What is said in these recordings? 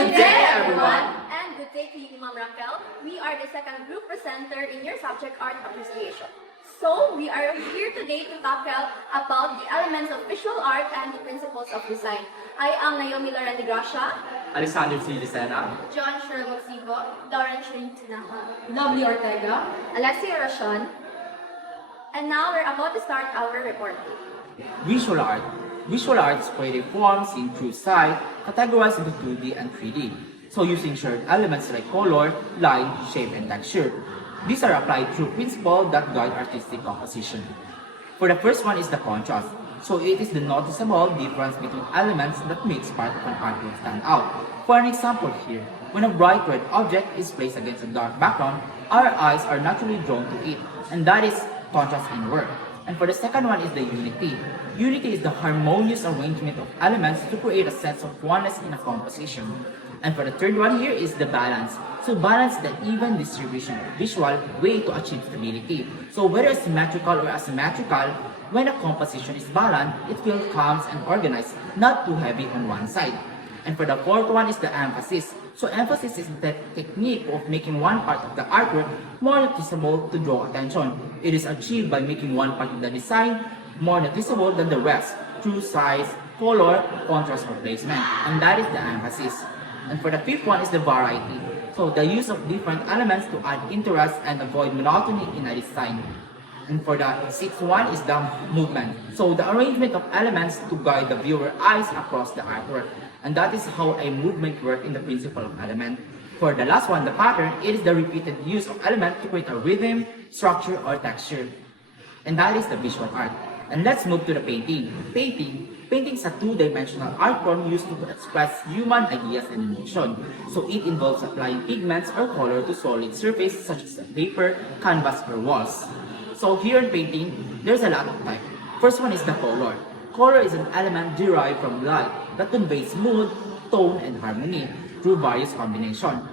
Good day, everyone! And good day to you, Ma'am Raquel. We are the second group presenter in your subject Art Appreciation. So, we are here today to tackle about the elements of visual art and the principles of design. I am Naomi Lauren de Gracia, Alexander C. Decena. John Sher Magsipoc, Tenaja, W. Ortega. Alexia Oracion, and now we're about to start our report. Visual art. Visual art is creative forms seen through sight, categorized into 2D and 3D. So using shared elements like color, line, shape, and texture. These are applied through principles that guide artistic composition. For the first one is the contrast. So it is the noticeable difference between elements that makes part of an artwork stand out. For an example here, when a bright red object is placed against a dark background, our eyes are naturally drawn to it, and that is contrast in work. And for the second one is the unity. Unity is the harmonious arrangement of elements to create a sense of oneness in a composition. And for the third one here is the balance. So balance is the even distribution of visual way to achieve stability. So whether symmetrical or asymmetrical, when a composition is balanced, it feels calm and organized, not too heavy on one side. And for the fourth one is the emphasis. So emphasis is the technique of making one part of the artwork more noticeable to draw attention. It is achieved by making one part of the design more noticeable than the rest through size, color, contrast, or placement. And that is the emphasis. And for the fifth one is the variety. So the use of different elements to add interest and avoid monotony in a design. And for the sixth one is the movement. So the arrangement of elements to guide the viewer eyes across the artwork. And that is how a movement works in the principle of element. For the last one, the pattern, it is the repeated use of element to create a rhythm, structure, or texture. And that is the visual art. And let's move to the painting. Painting is a two-dimensional art form used to express human ideas and emotion. So it involves applying pigments or color to solid surface such as paper, canvas, or walls. So here in painting, there's a lot of type. First one is the color. Color is an element derived from light that conveys mood, tone, and harmony through various combinations.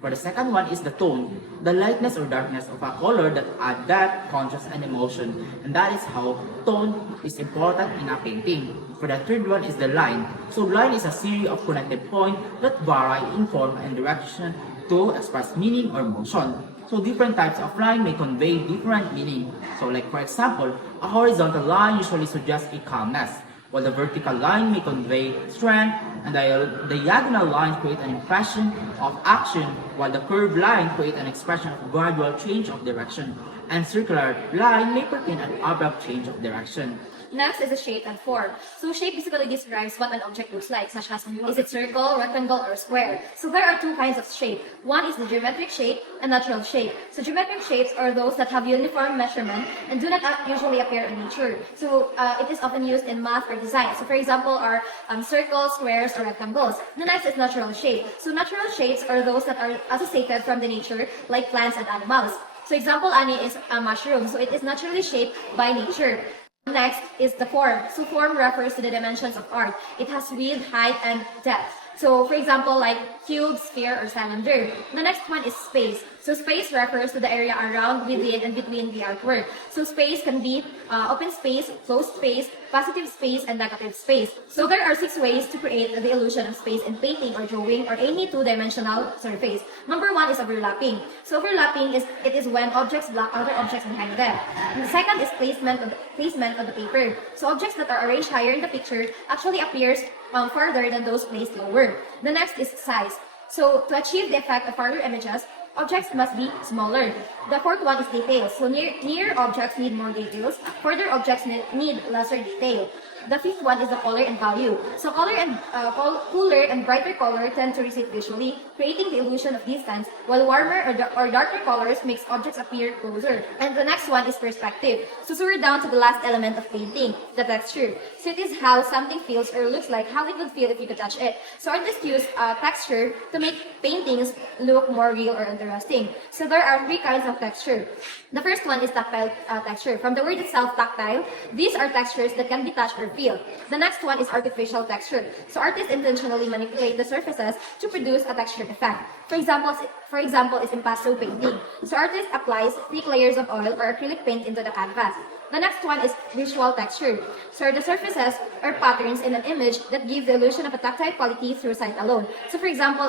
For the second one is the tone, the lightness or darkness of a color that add depth, contrast, and emotion. And that is how tone is important in a painting. For the third one is the line. So line is a series of connected points that vary in form and direction to express meaning or motion. So different types of line may convey different meaning. So like for example, a horizontal line usually suggests a calmness, while the vertical line may convey strength, and the diagonal line create an impression of action, while the curved line create an expression of gradual change of direction, and circular line may pertain an abrupt change of direction. Next is the shape and form. So shape basically describes what an object looks like, such as is it circle, rectangle, or square. So there are two kinds of shape. One is the geometric shape and natural shape. So geometric shapes are those that have uniform measurement and do not usually appear in nature. So it is often used in math or design. So for example are circles, squares, or rectangles. The next is natural shape. So natural shapes are those that are associated from the nature, like plants and animals. So example, ani is a mushroom. So it is naturally shaped by nature. Next is the form. So form refers to the dimensions of art. It has width, height, and depth. So for example, like cube, sphere, or cylinder. The next one is space. So space refers to the area around, within, and between the artwork. So space can be open space, closed space, positive space, and negative space. So there are 6 ways to create the illusion of space in painting or drawing or any two-dimensional surface. Number 1 is overlapping. So overlapping is when objects block other objects behind them. And the second is placement of the paper. So objects that are arranged higher in the picture actually appears farther than those placed lower. The next is size. So to achieve the effect of farther images, objects must be smaller. The fourth one is details. So near objects need more details. Further objects need lesser detail. The fifth one is the color and value. So cooler and brighter color tend to recede visually, creating the illusion of distance, while warmer or darker colors makes objects appear closer. And the next one is perspective. So we're down to the last element of painting, the texture. So it is how something feels or looks like, how it would feel if you could touch it. So artists use texture to make paintings look more real or interesting. So there are 3 kinds of texture. The first one is tactile texture. From the word itself, tactile, these are textures that can be touched or feel. The next one is artificial texture. So artists intentionally manipulate the surfaces to produce a textured effect. For example, is impasto painting. So artist applies thick layers of oil or acrylic paint into the canvas. The next one is visual texture. So the surfaces or patterns in an image that give the illusion of a tactile quality through sight alone. So for example,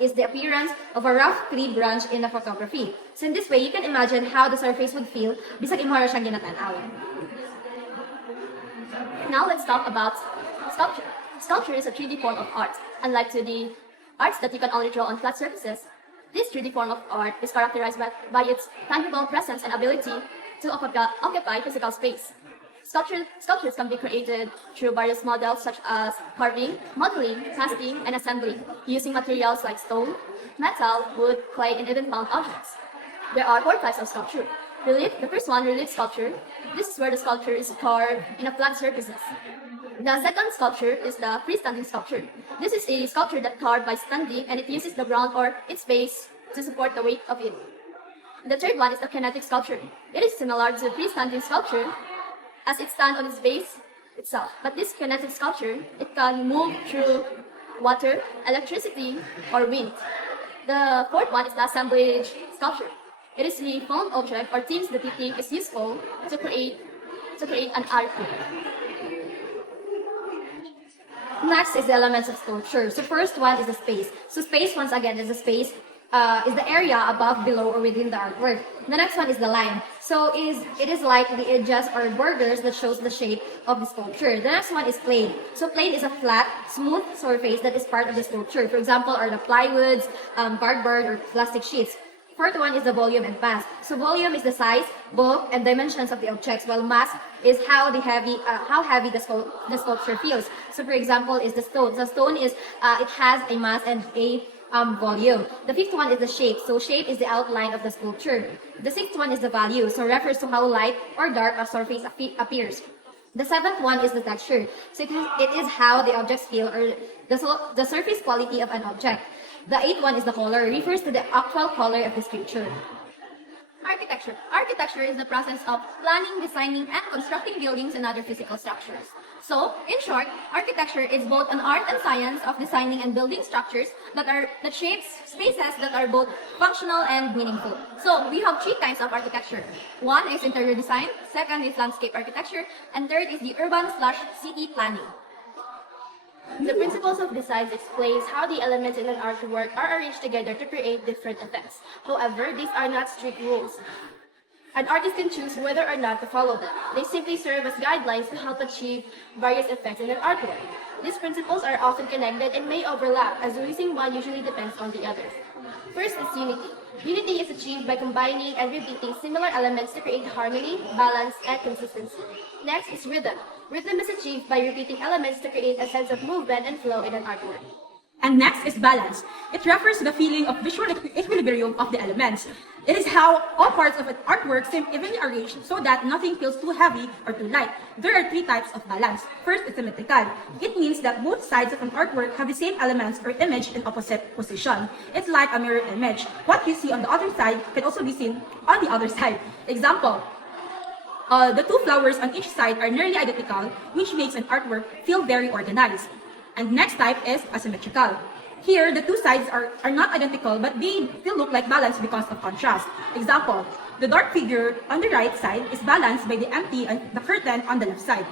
is the appearance of a rough tree branch in a photography. So in this way, you can imagine how the surface would feel bisag imo ra siyang ginatan-aw. Now let's talk about sculpture. Sculpture is a 3D form of art. Unlike 2D arts that you can only draw on flat surfaces, this 3D form of art is characterized by its tangible presence and ability to occupy physical space. Sculptures can be created through various models such as carving, modeling, casting, and assembling, using materials like stone, metal, wood, clay, and even found objects. There are 4 types of sculpture. Relief, the first one, relief sculpture. This is where the sculpture is carved in a flat surfaces. The second sculpture is the freestanding sculpture. This is a sculpture that carved by standing and it uses the ground or its base to support the weight of it. The third one is the kinetic sculpture. It is similar to freestanding sculpture as it stands on its base itself. But this kinetic sculpture, it can move through water, electricity, or wind. The fourth one is the assemblage sculpture. It is a found object or things that we think is useful to create an artwork. Next is the elements of sculpture. So first one is the space. So space, once again, is the space, is the area above, below, or within the artwork. The next one is the line. So it is like the edges or borders that shows the shape of the sculpture. The next one is plane. So plane is a flat, smooth surface that is part of the sculpture. For example, are the plywoods, cardboard, or plastic sheets. Fourth one is the volume and mass. So volume is the size, bulk, and dimensions of the objects, while mass is how heavy the sculpture feels. So for example, is the stone. So stone is it has a mass and a volume. The fifth one is the shape. So shape is the outline of the sculpture. The sixth one is the value. So refers to how light or dark a surface appears. The seventh one is the texture. So it is how the objects feel or the surface quality of an object. The eighth one is the color. It refers to the actual color of the sculpture. Architecture. Architecture is the process of planning, designing, and constructing buildings and other physical structures. So, in short, architecture is both an art and science of designing and building structures that shapes spaces that are both functional and meaningful. So, we have 3 kinds of architecture. One is interior design, second is landscape architecture, and third is the urban/city planning. The principles of design explains how the elements in an artwork are arranged together to create different effects. However, these are not strict rules. An artist can choose whether or not to follow them. They simply serve as guidelines to help achieve various effects in an artwork. These principles are often connected and may overlap, as using one usually depends on the other. First is unity. Unity is achieved by combining and repeating similar elements to create harmony, balance, and consistency. Next is rhythm. Rhythm is achieved by repeating elements to create a sense of movement and flow in an artwork. And next is balance. It refers to the feeling of visual equilibrium of the elements. It is how all parts of an artwork seem evenly arranged so that nothing feels too heavy or too light. There are 3 types of balance. First is symmetrical. It means that both sides of an artwork have the same elements or image in opposite position. It's like a mirror image. What you see on the other side can also be seen on the other side. Example, the 2 flowers on each side are nearly identical, which makes an artwork feel very organized. And next type is asymmetrical. Here, the 2 sides are not identical, but they still look like balance because of contrast. Example, the dark figure on the right side is balanced by the empty and the curtain on the left side.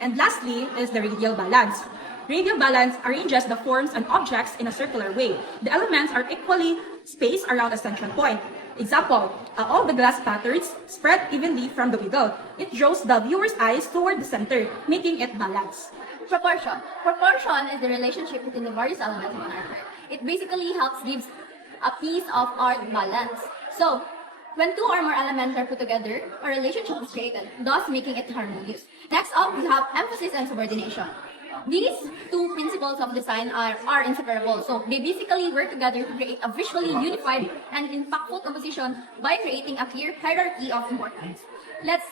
And lastly is the radial balance. Radial balance arranges the forms and objects in a circular way. The elements are equally spaced around a central point. Example, all the glass patterns spread evenly from the middle. It draws the viewer's eyes toward the center, making it balanced. Proportion. Proportion is the relationship between the various elements of an artwork. It basically helps gives a piece of art balance. So, when 2 or more elements are put together, a relationship is created, thus making it harmonious. Next up, we have emphasis and subordination. These 2 principles of design are inseparable. So, they basically work together to create a visually unified and impactful composition by creating a clear hierarchy of importance. Let's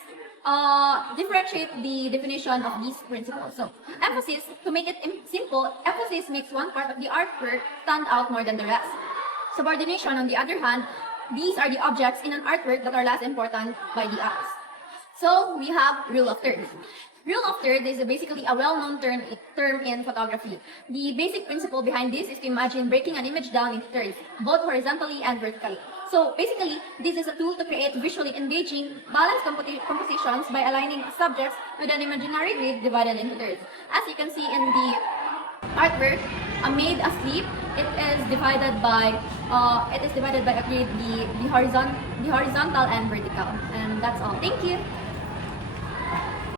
differentiate the definition of these principles. So, emphasis, to make it simple, emphasis makes one part of the artwork stand out more than the rest. Subordination, on the other hand, these are the objects in an artwork that are less important by the eyes. So, we have rule of thirds. Rule of thirds is basically a well-known term in photography. The basic principle behind this is to imagine breaking an image down into thirds, both horizontally and vertically. So basically, this is a tool to create visually engaging, balanced compositions by aligning subjects with an imaginary grid divided into thirds. As you can see in the artwork, a maid asleep, it is divided by a grid, the horizontal and vertical. And that's all. Thank you.